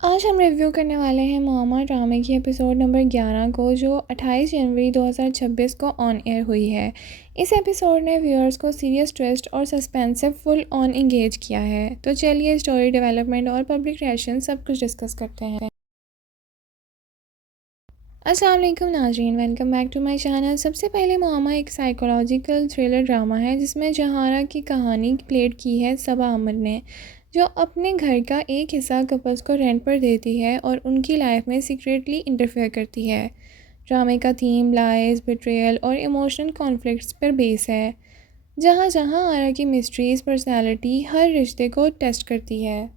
आज हम रिव्यू करने वाले हैं मोहम्मद ड्रामे की एपिसोड नंबर 11 को, जो 28 जनवरी 2026 को ऑन एयर हुई है। इस एपिसोड ने व्यूअर्स को सीरियस ट्विस्ट और सस्पेंसिव फुल ऑन इंगेज किया है। तो चलिए स्टोरी डेवलपमेंट और पब्लिक रिएक्शन सब कुछ डिस्कस करते हैं। अस्सलाम वालेकुम नाज़रीन, welcome back to my channel. सबसे पहले मोहम्मद एक साइकोलॉजिकल थ्रिलर ड्रामा है जिसमें जहारा की कहानी प्लेट की है सबा अहमद ने, जो अपने घर का एक हिस्सा कपल्स को रेंट पर देती है और उनकी लाइफ में सीक्रेटली इंटरफेयर करती है। ड्रामे का थीम लाइज, बिट्रेयल और इमोशनल कॉन्फ्लिक्ट्स पर बेस है, जहाँ जहाँ आरा की मिस्ट्रीज पर्सनैलिटी हर रिश्ते को टेस्ट करती है।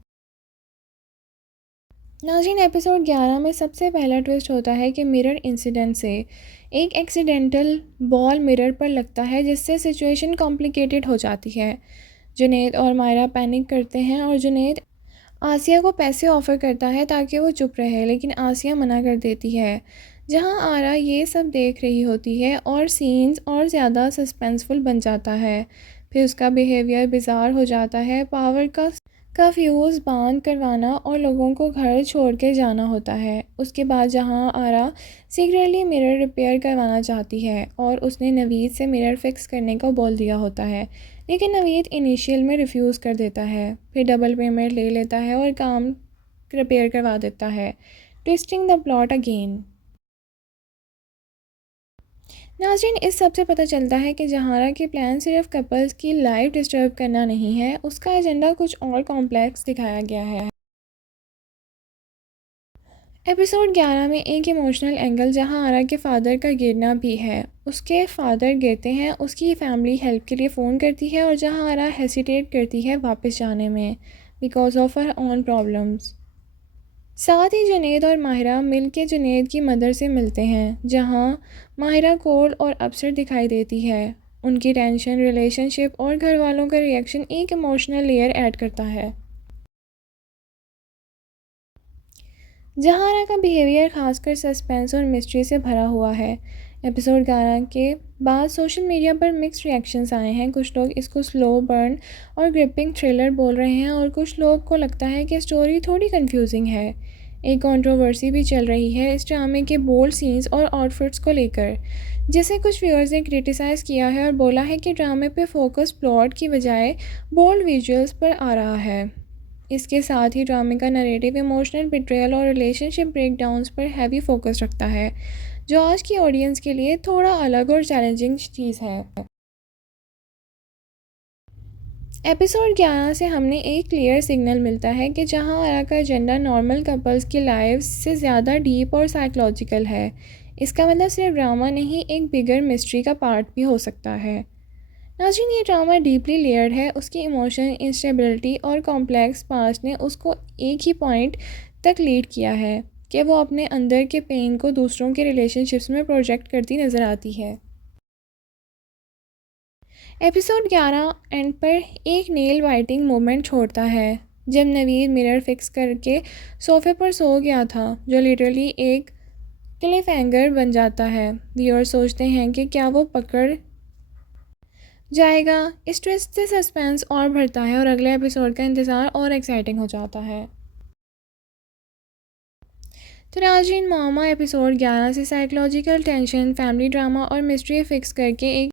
नाज़रीन, एपिसोड 11 में सबसे पहला ट्विस्ट होता है कि मिरर इंसिडेंट से एक एक्सीडेंटल बॉल मिरर पर लगता है, जिससे सिचुएशन कॉम्प्लिकेटेड हो जाती है। जुनैद और मायरा पैनिक करते हैं और जुनैद आसिया को पैसे ऑफ़र करता है ताकि वो चुप रहे, लेकिन आसिया मना कर देती है। जहां आरा ये सब देख रही होती है और सीन्स और ज़्यादा सस्पेंसफुल बन जाता है। फिर उसका बिहेवियर बिजार हो जाता है। पावर का फ्यूज़ बांद करवाना और लोगों को घर छोड़ के जाना होता है। उसके बाद जहां आरा सीक्रेटली मिरर रिपेयर करवाना चाहती है और उसने नवीद से मिरर फिक्स करने को बोल दिया होता है, लेकिन नवीद इनिशियल में रिफ्यूज़ कर देता है। फिर डबल पेमेंट ले लेता है और काम रिपेयर करवा देता है, ट्विस्टिंग द प्लॉट अगेन। नाज़रीन, इस सब से पता चलता है कि जहारा के प्लान सिर्फ कपल्स की लाइफ डिस्टर्ब करना नहीं है, उसका एजेंडा कुछ और कॉम्प्लेक्स दिखाया गया है। एपिसोड 11 में एक इमोशनल एंगल जहां आरा के फादर का गिरना भी है। उसके फादर गिरते हैं, उसकी फैमिली हेल्प के लिए फ़ोन करती है और जहां आरा हेसिटेट करती है वापस जाने में because of her own problems. साथ ही जुनैद और माहिरा मिल के जुनैद की मदर से मिलते हैं, जहां माहिरा कोल्ड और अपसेट दिखाई देती है। उनकी टेंशन, रिलेशनशिप और घर वालों का रिएक्शन एक इमोशनल लेयर ऐड करता है। जहारा का बिहेवियर खासकर सस्पेंस और मिस्ट्री से भरा हुआ है। एपिसोड 11 के बाद सोशल मीडिया पर मिक्स्ड रिएक्शंस आए हैं। कुछ लोग इसको स्लो बर्न और ग्रिपिंग थ्रिलर बोल रहे हैं और कुछ लोग को लगता है कि स्टोरी थोड़ी कंफ्यूजिंग है। एक कंट्रोवर्सी भी चल रही है इस ड्रामे के बोल्ड सीन्स और आउटफिट्स को लेकर, जिसे कुछ व्यूअर्स ने क्रिटिसाइज़ किया है और बोला है कि ड्रामे पे फोकस प्लॉट की बजाय बोल्ड विजुअल्स पर आ रहा है। इसके साथ ही ड्रामे का नरेटिव इमोशनल बिट्रेयल और रिलेशनशिप ब्रेकडाउन्स पर हैवी फोकस रखता है, जो आज की ऑडियंस के लिए थोड़ा अलग और चैलेंजिंग चीज़ है। एपिसोड 11 से हमें एक क्लियर सिग्नल मिलता है कि जहां आरा का एजेंडा नॉर्मल कपल्स की लाइफ से ज़्यादा डीप और साइकोलॉजिकल है। इसका मतलब सिर्फ ड्रामा नहीं, एक बिगर मिस्ट्री का पार्ट भी हो सकता है। नाज़रीन, ये ड्रामा डीपली लेयर्ड है। उसकी इमोशनल इंस्टेबिलिटी और कॉम्प्लेक्स पास्ट ने उसको एक ही पॉइंट तक लीड किया है कि वो अपने अंदर के पेन को दूसरों के रिलेशनशिप्स में प्रोजेक्ट करती नज़र आती है। एपिसोड 11 एंड पर एक नेल बाइटिंग मोमेंट छोड़ता है, जब नवीद मिरर फिक्स करके सोफे पर सो गया था, जो लिटरली एक क्लिफ हैंगर बन जाता है। व्यूअर सोचते हैं कि क्या वो पकड़ जाएगा। इस ट्विस्ट से सस्पेंस और बढ़ता है और अगले एपिसोड का इंतज़ार और एक्साइटिंग हो जाता है। तो नाज़रीन, मामा एपिसोड 11 से साइकोलॉजिकल टेंशन, फैमिली ड्रामा और मिस्ट्री फिक्स करके एक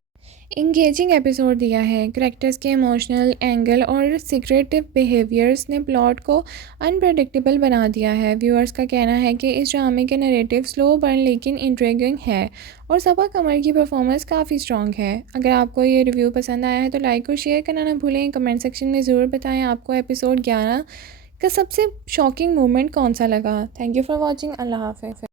इंगेजिंग एपिसोड दिया है। करेक्टर्स के इमोशनल एंगल और सीक्रेटिव बिहेवियर्स ने प्लॉट को अनप्रेडिक्टेबल बना दिया है। व्यूअर्स का कहना है कि इस ड्रामे के नैरेटिव स्लो बर्न लेकिन इंट्रिगिंग है और सबा कमर की परफॉर्मेंस काफ़ी स्ट्रॉन्ग है। अगर आपको ये रिव्यू पसंद आया है तो लाइक और शेयर करना ना भूलें। कमेंट सेक्शन में ज़रूर बताएं आपको एपिसोड 11 का सबसे शॉकिंग मोमेंट कौन सा लगा। Thank you for watching. अल्लाह हाफ़िज़।